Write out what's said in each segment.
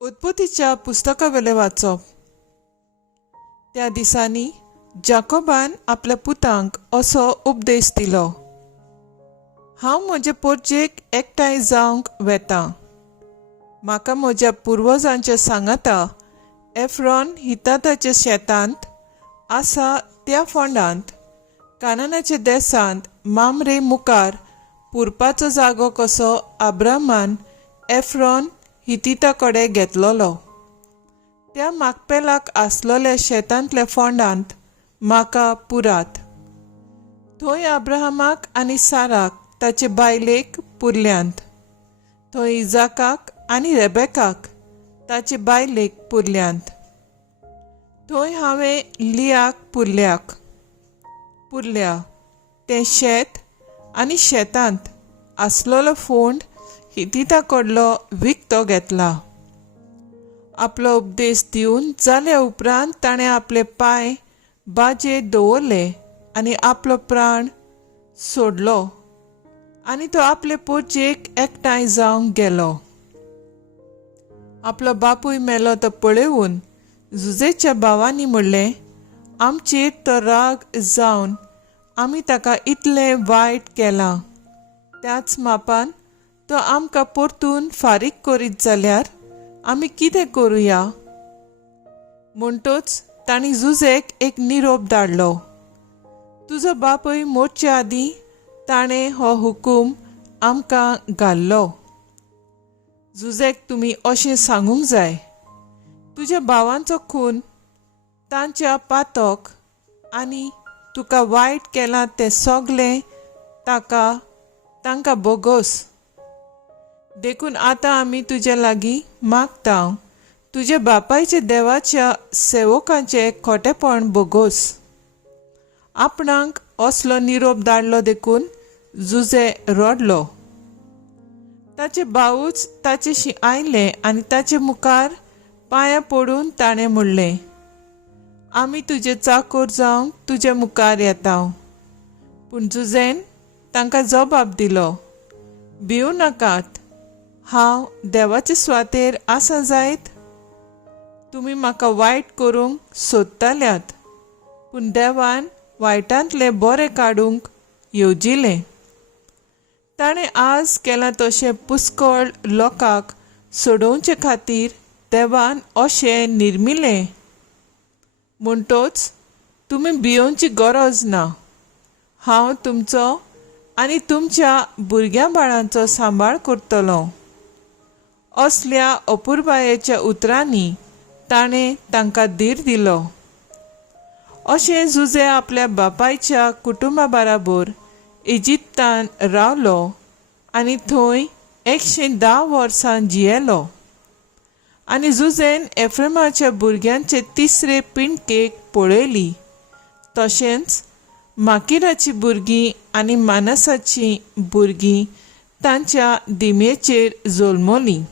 उत्पत्तीच्या पुस्तकावेले वाचप। त्या दिसांनी जाकोबान आपल्या पुतांक असो उपदेश दिलो, हांव म्हजे पोरचेक एकठांय जावंक वेतां। म्हाका म्हज्या पुर्वजांचे सांगाता एफ्रोन हिताताच्या शेतांत आसा त्या फोंडांत कानानाच्या देसांत मामरे मुखार पुरपाचो जागो कसो अब्रामान एफ्रोन हितीता कडेन घेतलोलो। त्या माकपेलाक आसलोल्या शेतांतल्या फोंडांत म्हाका पुरात। थंय अब्राहमाक आनी साराक ताचे बायलेक पुरल्यांत। थंय इजाकाक आनी रेबेकाक ताचे बायलेक पुरल्यांत। थंय हांवें लियाक पुरल्या। तें शेत आनी शेतांत आसलोलो फोंड हितीता कडलो विकतो घेतला। आपलो उपदेश दिवन जाल्या उपरांत ताणें आपले पांय बाजेर दवरले आनी आपलो प्राण सोडलो आनी तो आपले पोरचेक एकठांय जावंक गेलो। आपलो बापूय मेलो तो पळेवून जुजेच्या भावांनी म्हणलें, आमचेर तो राग जावन आमी ताका इतलें वायट केलां। त्याच मापान तो आमकां परतून फारीक करीत जाल्यार आमी कितें करुया? म्हणटच तांणी जुजेक एक निरोप धाडलो। तुजो बापूय मोडचे आदीं ताणें हो हुकूम आमकां घाल्लो। जुजेक तुमी अशें सांगूंक जाय, तुज्या भावांचो खून तांच्या पातोक आनी तुका वायट केलां तें सगलें तांकां बोगोस। देखून आतां आमी तुजे लागीं मागता, तुज्या बापायच्या देवाच्या सेवकांचें खोटेपण बोगोस। आपणाक असलो निरोप धाडलो देखून जुजे रडलो। ताचे भाऊच ताचेशी आयले आनी ताचे मुखार पांयां पडून ताणें म्हणलें, आमी तुजे चाकर जावंक तुजे मुखार येता। पूण जुजेन तांकां जबाब दिलो, भिवू नाकात, हांव देवाचे सुवातेर आसा जायत। तुमी म्हाका वायट करूंक सोदताल्यात, पूण देवान वायटांतले बरें काडूंक येवजिलें। ताणें आज केलां तशें पुष्कळ लोकांक सोडोवचे खातीर देवान अशें निर्मिलें। म्हणटच तुमी भियोवची गरज ना। हांव तुमचो आनी तुमच्या भुरग्यां बाळांचो सांबाळ करतलों। असल्या अपुरबायेच्या उतरांनी ताणें तांकां धीर दिलो। अशें जुजे आपल्या बापायच्या कुटुंबा बराबर इजिप्तान रावलो आनी थंय 110 वर्सां जियेलो। आनी जुजेन एफ्रेमाच्या भुरग्यांचे तिसरे पिणकेक पळयली। तशेंच माकिराची भुरगीं आनी मानसाची भुरगीं तांच्या दिमेचेर जल्मलीं।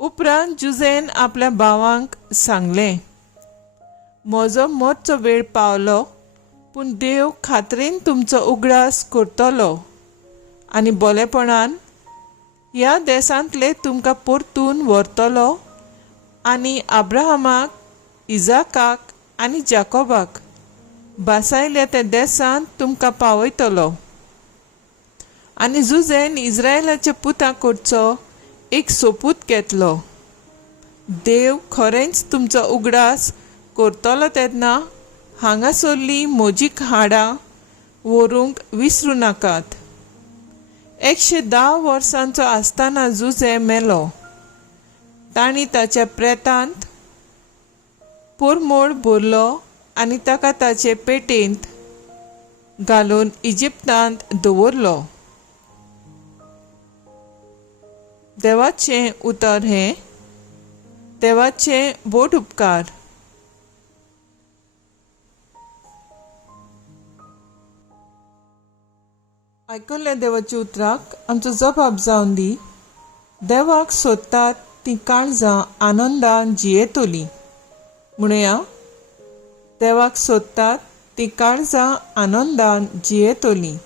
उपरांत जुजेन आपल्या भावांक सांगलें, म्हजो मरचो वेळ पावलो, पूण देव खात्रेन तुमचो उगडास करतलो आनी बोलेपणान ह्या देसांतले तुमकां परतून व्हरतलो आनी अब्राहमाक, इजाकाक आनी जाकोबाक बासायल्या त्या देसांत तुमकां पावयतलो। आनी जुजेन इस्रायेलाच्या पुतां कडचो एक सोपूत घेतलो। देव खरेंच तुमचो उगडास करतलो तेन्ना हांगासरलीं म्हजीं हाडां व्हरूंक विसरूं नाकात। 110 वर्सांचो आसतना जुजे मेलो। तांणी ताच्या प्रेतांत पोरमोळ भरलो आनी ताका ताचे पेटेंत घालून इजिप्तांत दवरलो। देवाचें उतर हें, देवाचे बोट उपकार। आयकल्ल्या देवाच्या उतराक आमचो जबाब जावन दी। देवाक सोदतात तीं काळजां आनंदान जियेतलीं। म्हणुया, देवाक सोदतात तीं काळजां आनंदान जियेतलीं।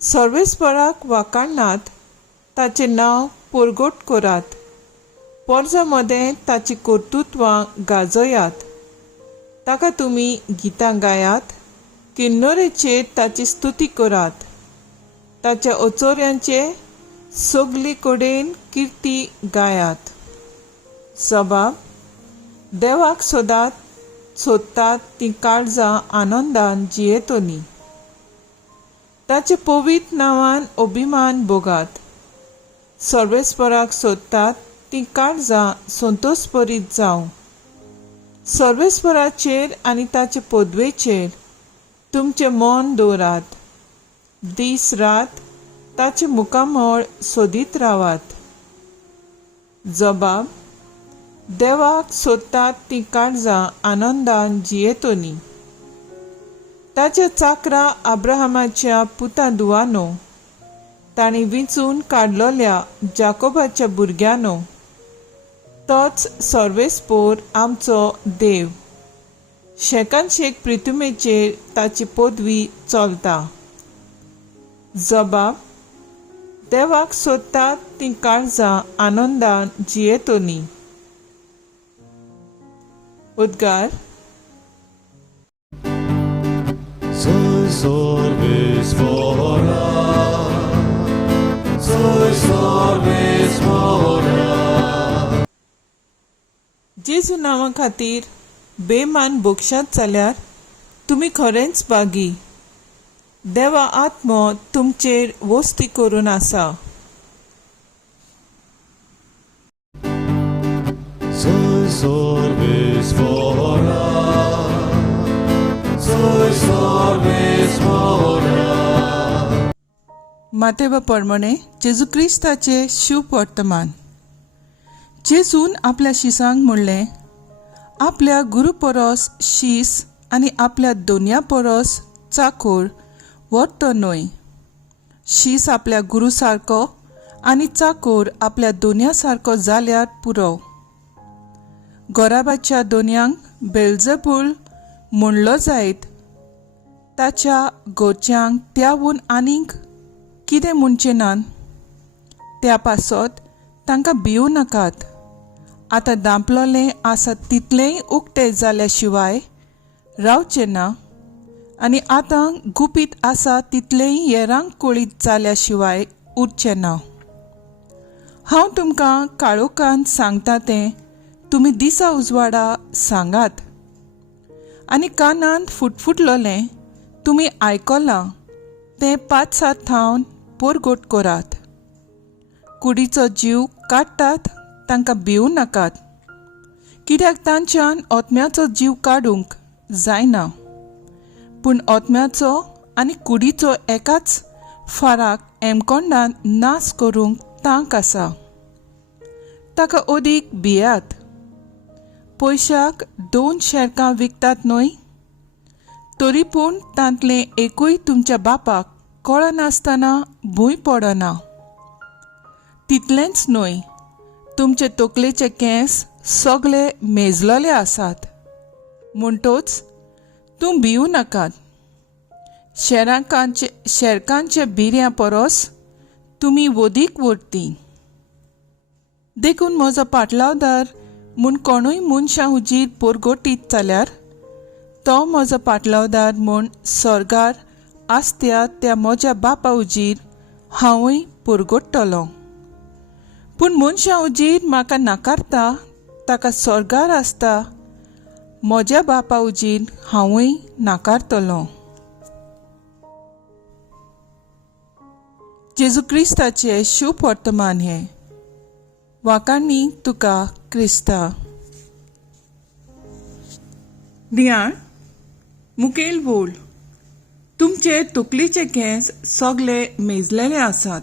सर्वेस्पराक वाखाणनात, ताचें नांव परगट करात. पर्जा मदें ताची कर्तुत्वां गाजयात. ताका तुमी गितां गायात. किन्नोरेचेर ताची स्तुती करात. ताच्या ओचोऱ्यांचे सगळे कडेन किर्ती गायात. जबाब: देवाक सोदतात तीं काळजां आनंदान जियेतलीं. ताचे पवित्र नांवान अभिमान भोगात. सर्वेस्पराक सोदतात तीं काळजां संतोशभरीत जावं. सर्वेस्पराचेर आनी ताचे पदवेचेर तुमचें मन दवरात. दीस रात ताचे मुखामळ सोदीत रावात. जबाब: देवाक सोदतात तीं काळजां आनंदान जियेतलीं. ताच्या चाकरा अब्राहमाच्या पुता दुवानो, ताणी विंचून काडलोल्या जाकोबाच्या भुरग्यानो, तोच सर्वेस्पोर आमचो देव. शेकान शेक प्रितुमेचेर ताची पदवी चलता. जबाब: देवाक सोदतात तीं काळजां आनंदान जियेतलीं. उद्गार: Soy sorbespora, soy sorbespora. जेजू नांवा खातीर बेमान बोगशात जाल्यार तुमी खरेंच बागी. देवा आत्मो तुमचेर वस्ती करून आसा. Soy sorbespora, soy sorbespora. मातेव परमणे जेजू क्रिस्ताचे शुभ वर्तमान. जेजून आपल्या शिसांक म्हणलें, आपल्या गुरू परस शीस आनी आपल्या दोनया परस चाकोर वर्तो न्हय. शीस आपल्या गुरू सारको आनी चाकोर आपल्या दोनया सारको जाल्यार पुरो. गोराबाच्या दोनयांक बेलझेबूल म्हणलो जायत, ताच्या घरच्यांक त्याहून आनीक कितें म्हणचें नान. त्या पासत तांकां भिवू नाकात. आतां दांपलोलें आसा तितलेंय उक्तें जाल्या शिवाय रावचें ना, आनी आतां गुपीत आसा तितलेंय येरांक कळीत जाल्या शिवाय उरचें ना. हांव तुमकां काळोखांत सांगता तें तुमी दिसा उजवाडा सांगात, आनी कानांत फुटफुटलोलें तुमी आयकलां तें 5-7 थावन परगट करात. कुडीचो जीव काडटात तांकां भिवू नाकात, कित्याक तांच्यान ओतम्याचो जीव काडूंक जायना. पूण ओतम्याचो आनी कुडीचो एकाच फाराक एमकोंडान नास करूंक तांक आसा. ताका ओदीक भियात. पयशाक 2 शेरकां विकतात न्हय, तरी पूण तांतलें एकूय तुमच्या बापाक कळनासतना भूंय पडना. तितलेंच न्हय, तुमचे तकलेचे केंस सगळे मेजलोले आसात. म्हणटोच तूं भिवू नाकात. शेरकांचे भिऱ्यां परस तुमी वदीक वर्ती. देखून म्हजो पाटलावदार म्हूण कोणूय मनशां हुजीर परगटीत जाल्यार तो म्हजो पाटलावदार म्हूण स्वर्गार आसत्या त्या म्हज्या बापा हुजीर हांवूय परगट्टलों. पूण मनशां हुजीर म्हाका नाकारता ताका स्वर्गार आसता म्हज्या बापा हुजीर हांवूय नाकारतलों. जेजू क्रिस्ताचें शुभ वर्तमान हें. वाकांनी तुका क्रिस्ता. दियाळ मुखेल बोल. तुमचे तकलेचे केंस सगळे मेजलेले आसात.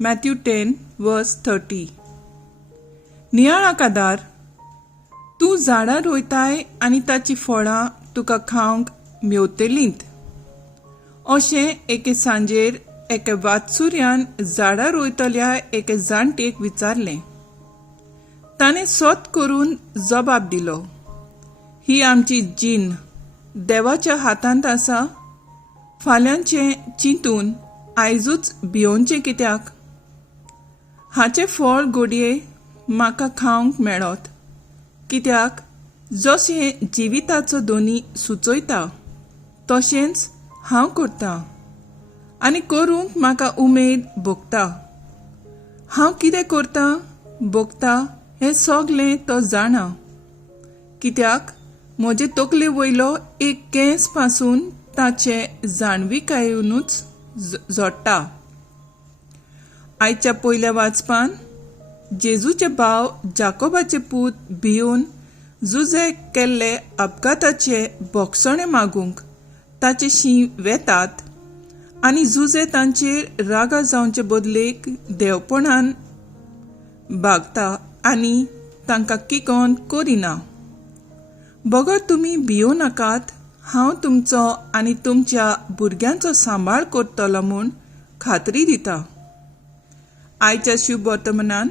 मॅथ्यू 10:30. नियाळाक आदार. तूं झाडां रोयताय आनी ताची फळां तुका खावंक मेवतलींत. अशें एके सांजेर एके वाचुर्यान झाडां रोयतल्या एके जाणटेक विचारलें. ताणें सोत करून जबाब दिलो, ही आमची जीण देवाच्या हातांत आसा. फाल्यांचें चिंतून आयजूच भियोवचें कित्याक? हाचे फळ घोडये म्हाका खावंक मेळत, कित्याक जशें जिविताचो दोनी सुचयता तशेंच हांव करतां आनी करूंक म्हाका उमेद भोगता. हांव कितें करतां भोगता हें सगलें तो जाणा, कित्याक म्हजे तकले वयलो एक केंस पासून ताचे जाणविकायेनूच जोडटा. आयच्या पयल्या वाचपान जेजूचे भाव जाकोबाचे पूत भिवन जुजे केल्ले अपघाताचे भोगसणे मागूंक ताचे शीं वेतात आनी जुजे तांचेर रागा जावचे बदलेक देवपणान भागता आनी तांकां किकोन करिना. बगत तुमी भियो नाकात, हांव तुमचो आनी तुमच्या भुरग्यांचो सांबाळ करतलो म्हूण खात्री दिता. आयच्या शुभ वर्तमानान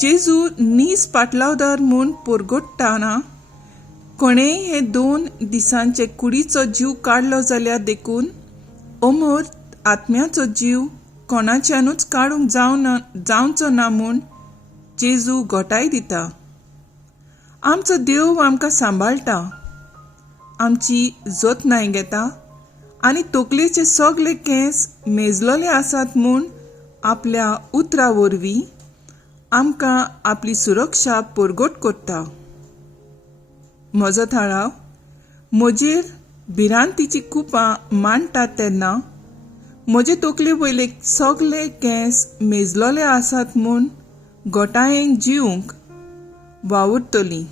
जेजू नीज पाटलावदार म्हूण परगट्टाना कोणेय हे 2 दिसांचे कुडीचो जीव काडलो जाल्यार देखून अमोर आत्म्याचो जीव कोणाच्यानूच काडूंक जावचो ना म्हूण जेजू घोटाय दिता. आमचो देव आमकां सांबाळटा, आमची जतनाय घेता आनी तकलेचे सगळे केंस मेजलोले आसात म्हूण आपल्या उतरा वरवीं आमकां आपली सुरक्षा परगट करता. म्हजो थाळाव म्हजेर भिरांतीची कुपां मांडटात तेन्ना म्हजे तकले वयले सगळे केंस मेजलोले आसात म्हूण गोठायेन जिवंक वावुरतलीं.